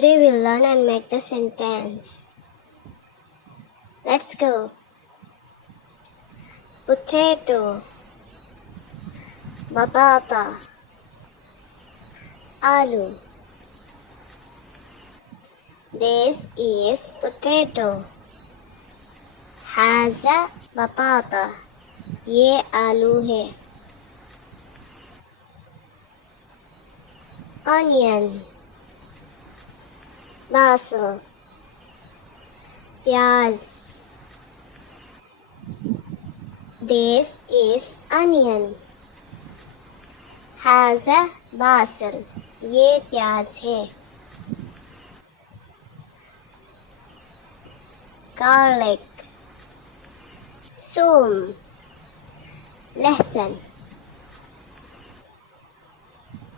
Today we'll learn and make the sentence. Let's go. Potato, batata, aloo. This is potato. Haza batata. ये आलू है. Onion, basil, प्याज. This is onion. Haza basil. ये प्याज है. Garlic, soom, लहसुन.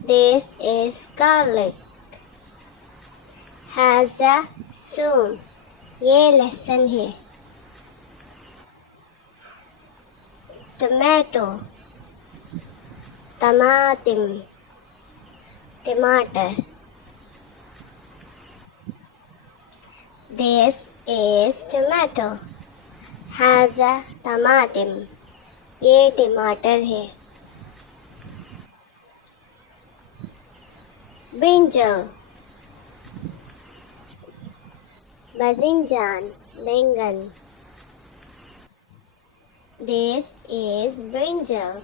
This is garlic. Haza soom. ये लहसुन है. Tomato, टमाटिम, टमाटर. This is tomato. Haza टमाटिम. ये टमाटर है. Brinjal, bazinjan, बैंगन. This is brinjal.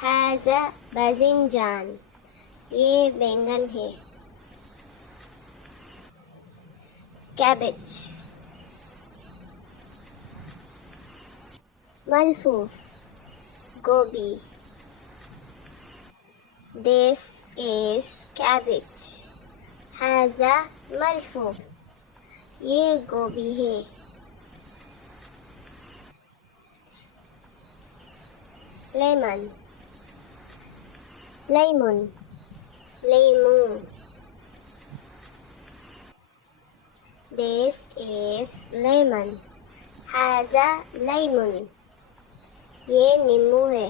Haza bazinjan. ये बैंगन है. Cabbage, malfoof, gobi. This is cabbage. Haza malfoof. ये गोभी है. Lemon, lemon, lemon. This is lemon. Haza lemon. ये नींबू है.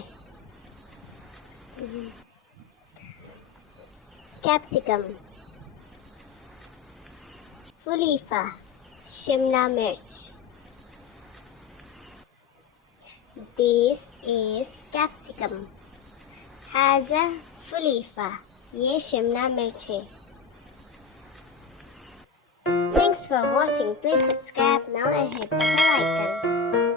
Capsicum, फुलीफा, शिमला मिर्च. This is capsicum. Haza फुलीफा. ये शिमला मिर्च है. Thanks for watching. Please subscribe now and hit the bell icon.